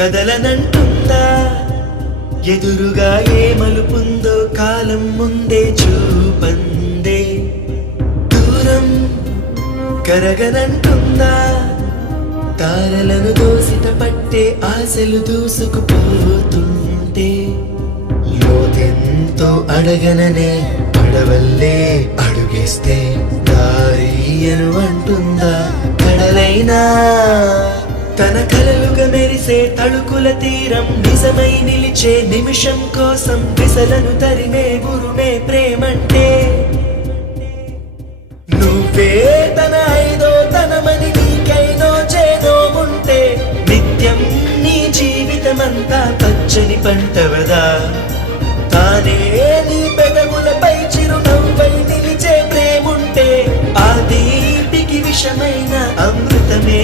కదలనంటుందా ఎదురుగా ఏ మలుపుందో కాలం ముందే చూపందే దూరం కరగనంటుందా తారలను దోసిట పట్టే ఆశలు దూసుకుపోతుంటే లోతెంతో అడగననే అడవల్లే అడుగేస్తే దారి అను అంటుందా కడలైనా తన కలలుగా మెరిసే తళుకుల తీరం నిజమై నిలిచే నిమిషం కోసం విసలను తరిమే గురుమే ప్రేమంటే నువ్వే తన ఐదో తనమని నీకైనో చేదో ఉంటే నిత్యం నీ జీవితమంతా పచ్చని పంటవదా తానే నీ పెదవులపై చిరునవ్వై నిలిచే ప్రేముంటే ఆ దీపికి విషమైన అమృతమే